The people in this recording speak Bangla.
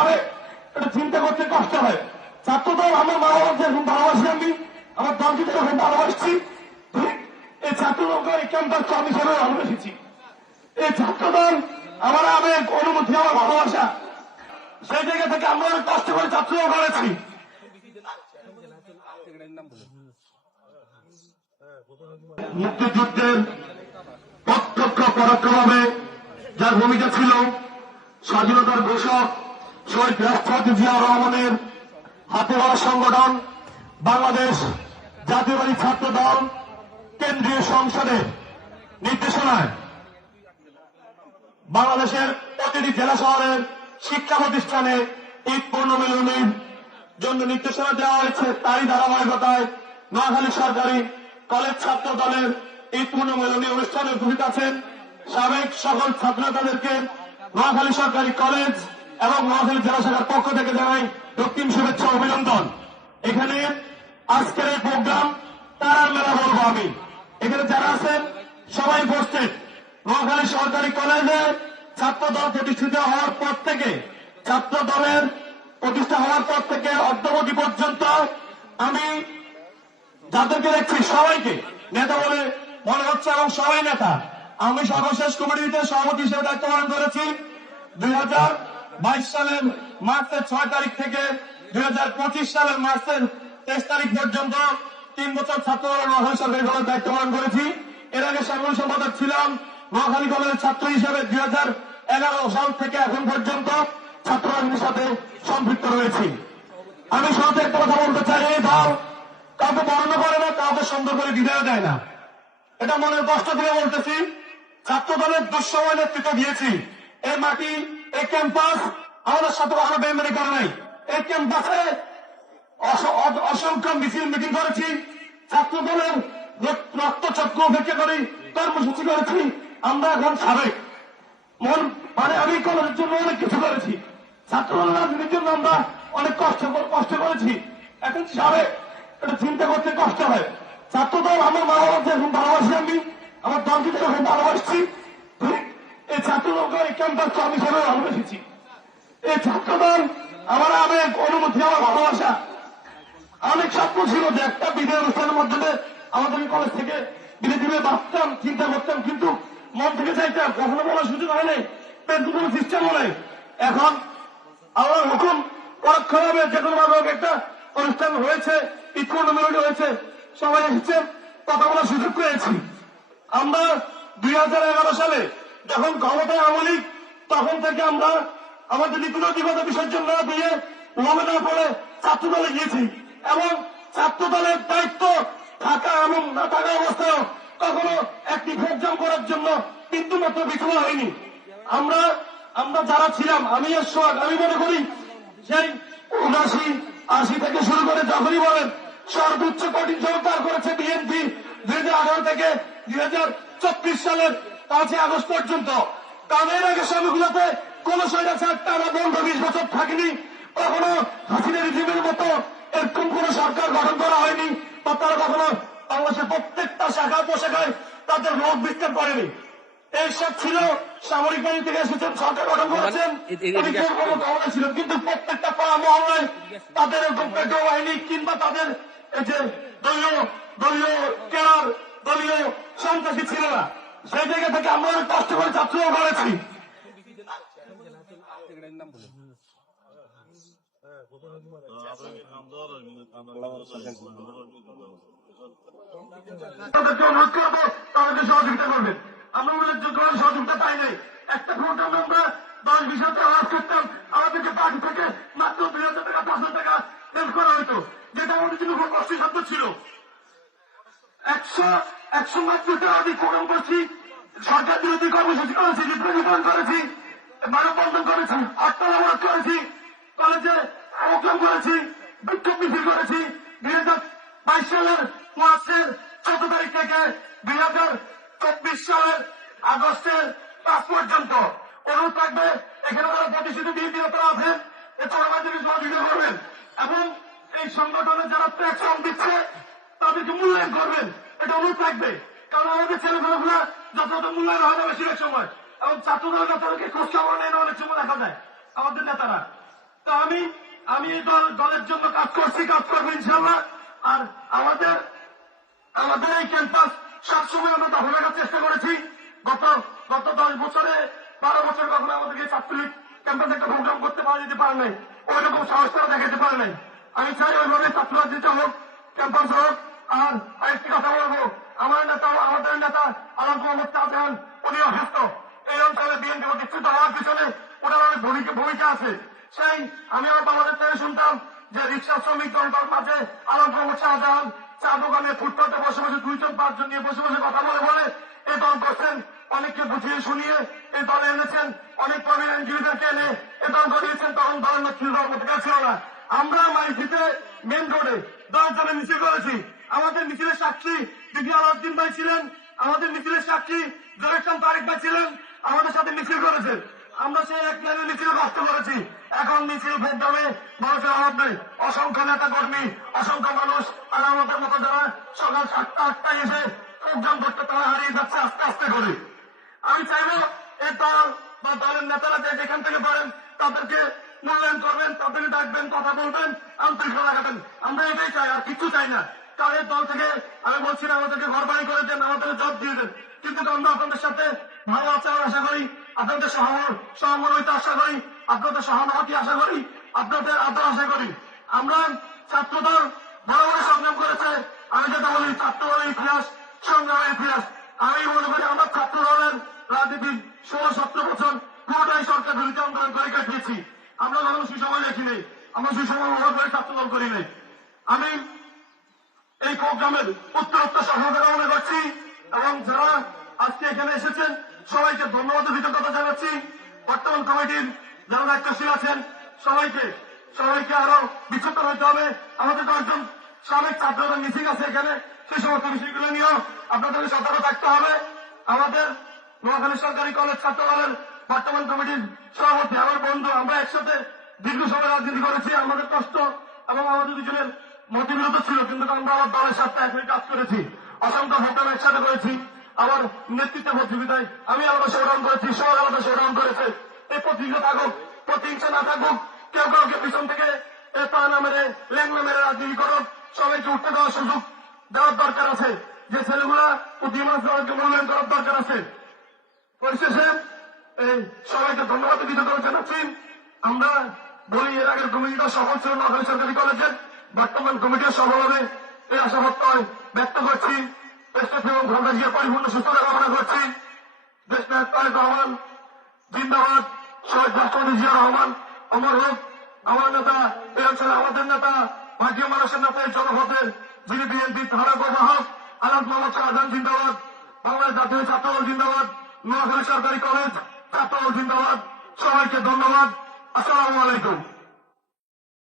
সারে এটা চিন্তা করতে কষ্ট হয়। ছাত্রদল, আমার মা বাবা যেরকম ভালোবাসি আমি, আমার দলকে যেরকম ভালোবাসছি এই ছাত্র এই ক্যাম্পাসকে আমি সেভাবে ভালোবেসেছি। এই ছাত্রদল, আমার আবেগ অনুমতি আমার ভালোবাসা, সেই জায়গা থেকে আমরা অনেক কষ্ট করে ছাত্রদল করেছি মুক্তিযুদ্ধের প্রত্যক্ষ পরোক্ষভাবে যার ভূমিকা ছিল স্বাধীনতার ঘোষক শহীদ রাষ্ট্রপতি জিয়া রহমানের হাতে বড় সংগঠন বাংলাদেশ জাতীয়বাদী ছাত্র দল কেন্দ্রীয় সংসদের নির্দেশনায় বাংলাদেশের প্রতিটি জেলা শহরের শিক্ষা প্রতিষ্ঠানে ঈদ পূর্ণমিলনীর জন্য নির্দেশনা দেওয়া হয়েছে। তারই ধারাবাহিকতায় নোয়াখালী সরকারি কলেজ ছাত্র দলের ঈদ পূর্ণমিলনী অনুষ্ঠানে উপস্থিত আছেন সাবেক সকল ছাত্রনেতাদেরকে নোয়াখালী সরকারি কলেজ এবং নোয়াখালী জেলা শাখার পক্ষ থেকে জানাই দক্ষিণ শুভেচ্ছা অভিনন্দন। এখানে আজকের এই প্রোগ্রাম তারার মেলা বলব আমি। এখানে যারা আছেন, সবাই উপস্থিত। নোয়াখালী সরকারি কলেজে ছাত্র দল প্রতিষ্ঠিত হওয়ার পর থেকে ছাত্র দলের প্রতিষ্ঠা হওয়ার পর থেকে অদ্যবধি পর্যন্ত আমি যাদেরকে দেখছি, সবাইকে, নেতা বলে মনে হচ্ছে এবং সবাই নেতা। আমি সর্বশেষ কমিটিতে সভাপতি হিসেবে দায়িত্ব পালন করেছি। দুই হাজার বাইশ সালের মার্চের ছয় তারিখ থেকে দুই হাজার পঁচিশ সালের মার্চের তেইশ তারিখ পর্যন্ত তিন বছর ছাত্র নোয়াখালী সরকারি দায়িত্ব পালন করেছি। এর আগে সাধারণ সম্পাদক ছিলাম নোয়াখালী কলেজের ছাত্র হিসেবে দুই হাজার এগারো সাল থেকে এখন পর্যন্ত ছাত্র সাথে সম্পৃক্ত রয়েছি। আমি সাথে একটা কথা বলতে চাই, এই দল কাউকে বর্ণ করে না, কাউকে সুন্দর করে বিদায় দেয় না। এটা মনের কষ্ট দিয়ে বলতেছি ছাত্র দলের দুঃসময় নেতৃত্ব দিয়েছি। এই মাটি এই ক্যাম্পাস আমাদের সাথে কখনো বেমেরি করে নাই। এই ক্যাম্পাসে অস- অসংখ্য মিছিল মিটিং করেছি। ছাত্র দলের রক- রক্তচক্র উপেক্ষা করি কর্মসূচি করেছি। আমরা এখন সাবেক। মন মানে আমি কলেজের জন্য অনেক কিছু করেছি। ছাত্র রাজনীতির জন্য আমরা অনেক কষ্ট কষ্ট করেছি। এখন সাবেক। এটা চিন্তা করতে কষ্ট হয়। ছাত্র দল আমার মা বাবা যেরকম ভালোবাসি আমি। আমার দলকে যেরকম ভালোবাসছি। এই ছাত্র দলকে এই ক্যাম্পাসকে আমি সেভাবে ভালোবেসেছি। এই ছাত্র দল আমার আবেগ অনুমতি আমার ভালোবাসা। অনেক স্বপ্ন ছিল যে একটা বিদায় অনুষ্ঠানের মাধ্যমে আমাদের কলেজ থেকে বিদায় দিবে ভাবতাম চিন্তা করতাম, কিন্তু মন থেকে চাইতাম, কখনো বলার সুযোগ হয় নাই, পেট কোনো সিস্টেমও নেই এখন আমার হুকুম, পরোক্ষভাবে যে কোনো ভাবে একটা অনুষ্ঠান হয়েছে ইকুন মেলোডি হয়েছে, সবাই এসেছেন কথা বলার সুযোগ পেয়েছি। আমরা দুই হাজার এগারো সালে যখন ক্ষমতায় আমলি, তখন থেকে আমরা আমাদের নীতিগত বিসর্জন না দিয়ে না পড়ে ছাত্র দলে গিয়েছি। এবং ছাত্র দলের দায়িত্ব থাকা এবং না থাকা অবস্থায় কখনো একটি প্রোগ্রাম করার জন্য বিন্দু মাত্র বিফল হয়নি। আমরা আমরা যারা ছিলাম, আমি এর সোহাগ, আমি মনে করি সেই উনাশি আশি থেকে শুরু করে যখনই বলেন, সর্বোচ্চ কঠিন সরকার করেছে বিএনপি দুই হাজার আঠারো থেকে দুই হাজার চব্বিশ সালের পাঁচই আগস্ট পর্যন্ত। কামের আগে সময়গুলোতে কোন স্বৈরাচার টানা বন্ধ বিশ বছর থাকেনি। কখনো হাসিনা রিজিমের মতো এরকম কোন সরকার গঠন করা হয়নি বা তারা কখনো বাংলাদেশের প্রত্যেকটা শাখা উপশাখায় তাদের রোগ বিস্তার করেনি। এইসব ছিল সামরিক বাহিনী থেকে এসেছেন সরকার গঠন করেছেন ক্ষমতা ছিল কিন্তু প্রত্যেকটা পাড়া মহল্লায় তাদের পেট্রো বাহিনী কিংবা তাদের এই যে দলীয় দলীয় কেনার দলীয় সেই জায়গা থেকে আমরা অনেক কষ্ট করে ছাত্রও করেছি আমরা উল্লেখযোগ্য সহযোগিতা পাই নাই একটা প্রোগ্রামে আমরা দশ বিশ হাজার আওয়াজ করতাম আমাদেরকে পার্টি থেকে মাত্র দুই হাজার টাকা পাঁচ হাজার টাকা হেল্প করা হতো যেটা আমাদের জন্য খুব কষ্টসাধ্য ছিল নব্বইটা অধিক প্রোগ্রাম করছি, সরকার বিরোধী কর্মসূচি করেছি বিপ্লবী বিতরণ করেছি মানববন্ধন করেছি আটতলা অবরোধ করেছি, কলেজে প্রোগ্রাম করেছি, বিক্ষোভ মিছিল করেছি দুই হাজার বাইশ সালের মার্চের চোদ্দ তারিখ থেকে দুই হাজার চব্বিশ সালের আগস্টের পাঁচ পর্যন্ত অনুরোধ থাকবে, এখানে যারা প্রতিষ্ঠিত বিরোধীরা আছেন, এ চরমাদের সহযোগিতা করবেন। এবং এই সংগঠনে যারা প্ল্যাটফর্ম দিচ্ছে, তাদেরকে মূল্যায়ন করবেন। এটা অনুরোধ থাকবে কারণ আমাদের ছেলেমেয়েগুলো যথাযথ মূল্যায়ন হয় না বেশিরভাগ সময়। এবং ছাত্রদল তাদেরকে খোঁজ খবর নেয় না অনেক সময় দেখা যায় আমাদের নেতারা। তো আমি আমি এই দল, দলের জন্য কাজ করছি, কাজ করব ইনশাল্লাহ আর আমাদের আমাদের এই ক্যাম্পাস সবসময় আমরা দখল রাখার চেষ্টা করেছি। গত গত দশ বছরে, বারো বছর কখনো আমাদেরকে ছাত্রলীগ ক্যাম্পাসে একটা প্রোগ্রাম করতে পারা যেতে পারে নাই। ওই রকম সাহস তারা দেখাতে পারে নাই। আমি চাই ওইভাবে ছাত্র রাজনীতি হোক ক্যাম্পাস হোক আর আরেকটি কথা বলব। আমার নেতা আমাদের নেতা আলম মোহাম্মদ শাহজাহান উনি এই অঞ্চলে বিএনপি প্রতিষ্ঠিত হওয়ার পিছনে ওনার অনেক ভূমিকা আছে। সেই, আমি আমার থেকে শুনতাম যে রিক্সা শ্রমিক জনতার মাঝে আলম শাহজাহান চা দোকানে ফুটপাতে বসে বসে দুইজন, পাঁচজন নিয়ে বসে বসে কথা বলে বলে এই দল করছেন। অনেককে বুঝিয়ে শুনিয়ে এই দলে এনেছেন। অনেক প্রবীণ আইনজীবীদেরকে এনে এ দল করিয়েছেন তখন দলের নেতৃত্ব ছিল না। আমরা মাইজিতে মেন রোডে দশ জনে মিছিল করেছি। আমাদের মিছিলের সাক্ষী দিদি আলাউদ্দিন ভাই ছিলেন, আমাদের মিছিলের সাক্ষী জোরেখান তারেক ভাই ছিলেন, আমাদের সাথে মিছিল করেছেন। আমরা সেই এক লাইনে মিছিল কষ্ট করেছি। এখন মিছিল ভোটদামে মানুষের অভাব নেই। অসংখ্য নেতা কর্মী, অসংখ্য মানুষ আর আমাদের মতো যারা সকাল সাতটা, আটটায় এসে প্রোগ্রাম করতে তারা হারিয়ে যাচ্ছে আস্তে আস্তে করে। আমি চাইব এই দল বা দলের নেতারা যে যেখান থেকে পারেন তাদেরকে মূল্যায়ন করবেন তাদেরকে ডাকবেন, কথা বলবেন আন্তরিকতা লাগাবেন আমরা এটাই চাই, আর কিছু চাই না। তাদের দল থেকে আমি বলছি না, আমাদেরকে ঘর বাড়ি করে দেন, আমাদেরকে জব দিয়ে দেন। কিন্তু আমরা আপনাদের সাথে ভালো আচরণ আশা করি আপনাদের সহ- সহমর্মিতা আশা করি, আপনাদের সহানুভূতি আশা করি, আপনাদের আদর আশা করি। আমরা ছাত্রদল বড় বড় সংগ্রাম করেছে, আমি যেটা বলি ছাত্র দলের ইতিহাস সংগ্রামের ইতিহাস। আমি মনে করি আমরা ছাত্র দলের রাজনীতি ষোলো সতেরো বছর পুরোটাই সরকার বিরুদ্ধে আন্দোলন করে কাটিয়েছি। আমরা সুসময় দেখি নেই। আমরা সুসময় ব্যবহার করে ছাত্র দল করি নাই। আমি এই প্রোগ্রামের উত্তরোত্তর সফলতা কামনা করছি এবং যারা আজকে এখানে এসেছেন, সবাইকে ধন্যবাদ কৃতজ্ঞতা জানাচ্ছি। বর্তমান কমিটির যারা দায়িত্বশীল আছেন, সবাইকে সবাইকে আরও বিচ্ছুত হইতে হবে। আমাদের কয়েকজন সাবেক ছাত্ররা মিছিল আছে এখানে। সেই সমস্ত বিষয়গুলো নিয়েও আপনাদেরকে সতর্ক থাকতে হবে। আমাদের নোয়াখালী সরকারি কলেজ ছাত্র বর্তমান কমিটির সভাপতি, আমার বন্ধু, আমরা একসাথে দীর্ঘ সময় রাজনীতি করেছি, আমাদের কষ্ট এবং আমাদের দুজনের মতবিরোধ ছিল, কিন্তু আমরা আমার দলের সাথে একই কাজ করেছি। অসংখ্য ভোটার একসাথে করেছি আমার নেতৃত্বে প্রতিযোগিতায় আমি আলাদা শোডাউন করেছি, সবাই আলাদা শোডাউন করেছে। এই প্রতিহিংসা থাকুক, প্রতিহিংসা না থাকুক, কেউ কাউকে পিছন থেকে পা না মেরে ল্যাং না মেরে রাজনীতি করুক, সবাইকে উঠতে দেওয়ার সুযোগ দেওয়ার দরকার আছে যে ছেলেগুলা উদ্যমান সবাইকে মূল্যায়ন করার দরকার আছে পরিশেষে এই সবাইকে ধন্যবাদ কৃতজ্ঞতা জানাচ্ছি আমরা বলি এর আগের কমিটিটা সফল ছিল নোয়াখালী সরকারি কলেজের বর্তমান কমিটিও সফল হবে এই আশাবাদ ব্যক্ত করছি। দেশটাকে এবং আমার নেতা আমাদের নেতা ভারতীয় মানুষের নেতা, এই জনপথের যিনি বিএনপি ধারক ও বাহক আনন্দ মোহাম্মদ শাহজাহান জিন্দাবাদ। বাংলাদেশ জাতীয় ছাত্র দল জিন্দাবাদ। সরকারি কলেজ, ছাত্র জিন্দাবাদ। সবাইকে ধন্যবাদ। আসসালামু আলাইকুম।